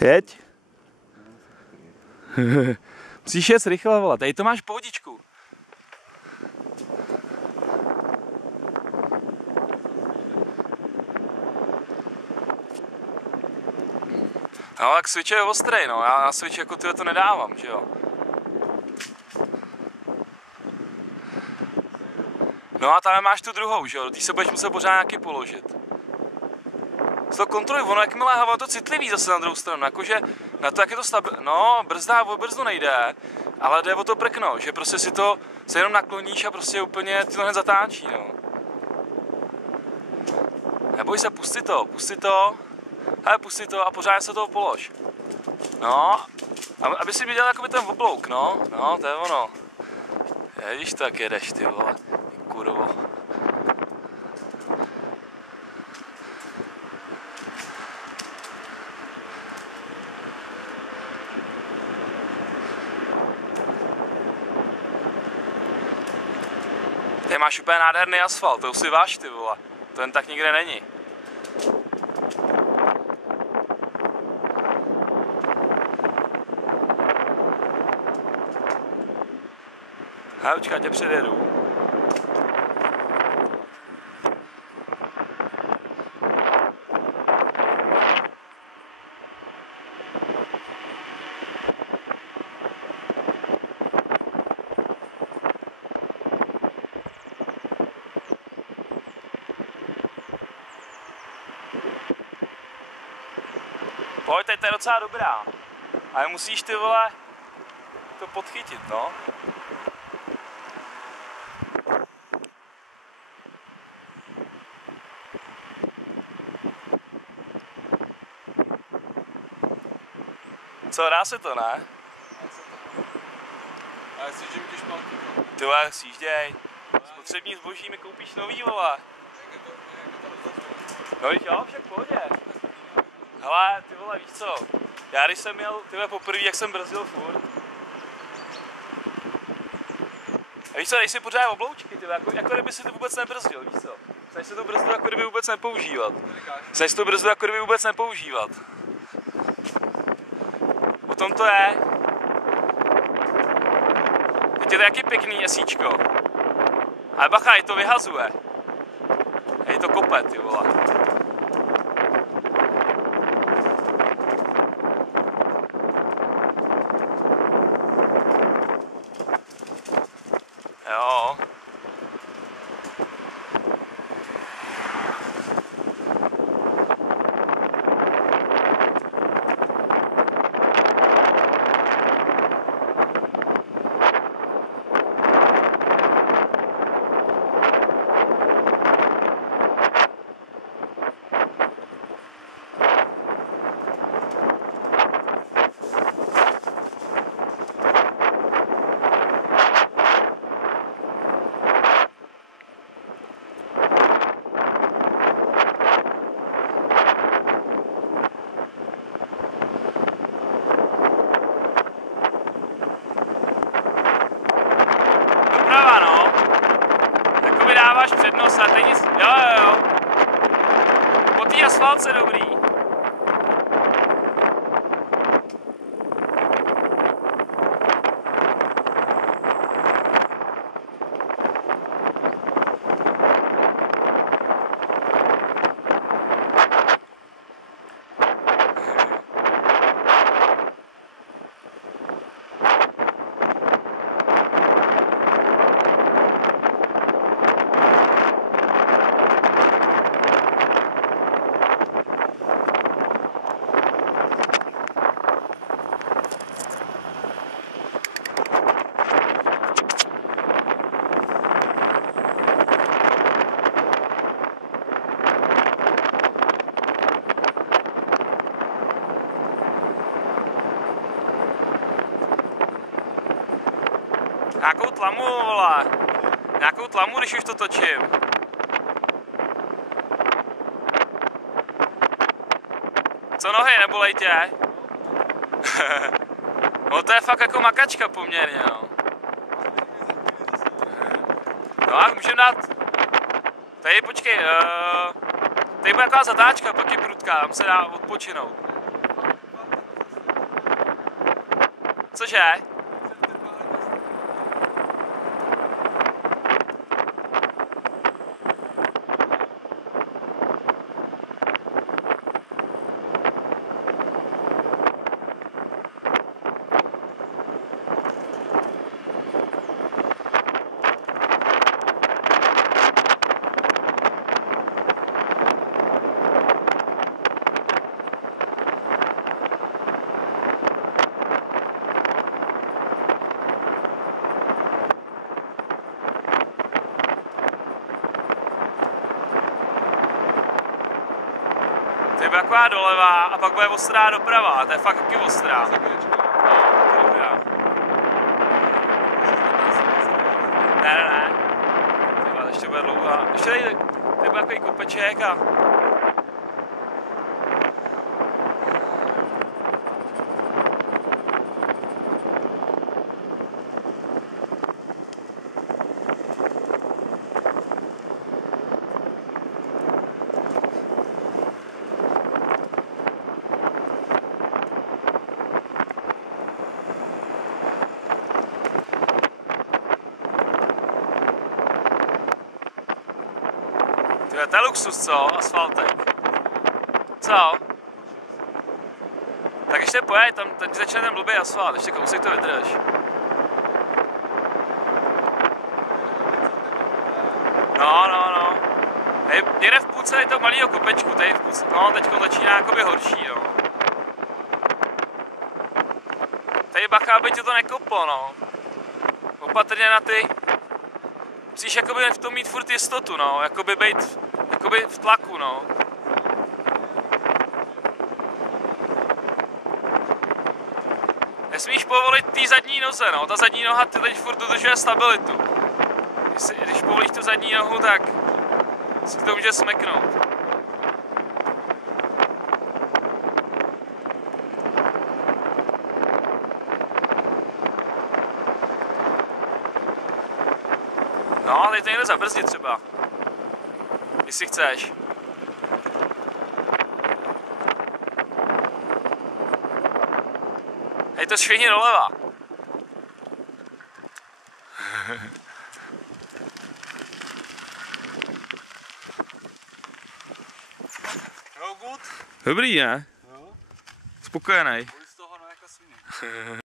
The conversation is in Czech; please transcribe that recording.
Jeď. Musíš jet rychle, vole. Tady to máš pohodičku. No, tak switch je ostrej, no. Já na switch jako tyhle to nedávám, že jo. No a tam máš tu druhou, že jo. Ty se budeš muset pořád nějaký položit. To kontroluj, ono jakmile hava to citlivý zase na druhou stranu, jakože na to, jak je to stabilní, no brzda o brzdu nejde, ale jde o to prkno, že prostě si to se jenom nakloníš a prostě úplně ti to hned zatáčí, no. Neboj se, pusti to, hele, pusti to a pořádně se toho polož. No, aby si viděl jakoby ten oblouk, no, to je ono. Ježíš, tak jedeš, ty vole, kurvo. Ty máš úplně nádherný asfalt, to už si váš, ty vole. To jen tak nikde není. Hele, počkej, tě předjedu. Pojď, teď to je docela dobrá. Ale musíš, ty vole, to podchytit, no. Co, dá se to, ne? Dá se to. Ale sjíždím ti špalky. Ty vole, sjížděj. Spotřební zboží mi koupíš nový, vole. Jak je to rozhodné? No jo, však v pohodě. Hele, ty vole, víš co? Já když jsem měl, ty vole, poprvé, jak jsem brzdil furt. A víš co, dej si pořád obloučky, ty vole, jako kdyby si to vůbec nebrzdil, víš co? Snaž se to brzdu jako kdyby vůbec nepoužívat. Snaž to brzdu jako kdyby vůbec nepoužívat. O tom to je. Teď je to jaký pěkný esíčko. Ale bacha, i to vyhazuje. Hej, to kope, ty vole. Jo. Dáváš přednost a teď nic, jo. Po té asfaltce dobrý. Nějakou tlamu, vole. Nějakou tlamu, když už to točím. Co nohy, nebolej tě? No to je fakt jako makačka poměrně, no. No a můžeme dát... Tady počkej, tady bude taková zatáčka, pak je prudká, tam se dá odpočinout. Cože? To je taková doleva a pak bude ostrá doprava, a to je fakt taky ostrá. Dobrá. Ne. Tyba, ještě bude dlouhá. Ještě tady bude takový kopeček a... To je luxus, co? Asfaltek. Co? Tak ještě pojď, tam ti začne ten blbý asfalt, ještě kousek to vydrž. No. Hej, někde v půlce je to malýho kopečku, tady v půlce, no teďko začíná jakoby horší, no. Tady bacha, aby tě to nekoplo, no. Opatrně na ty... Musíš jakoby v tom mít furt jistotu, no, jakoby být jakoby v tlaku, no. Nesmíš povolit té zadní noze, no, ta zadní noha ty teď furt udržuje stabilitu. Když povolíš tu zadní nohu, tak si to může smeknout. No, tady to někde zabrzdit třeba. Jestli chceš. Hej, to švihni doleva. No good. Dobrý, ne? Jo. Spokojený. Boj z toho, no, jako svině.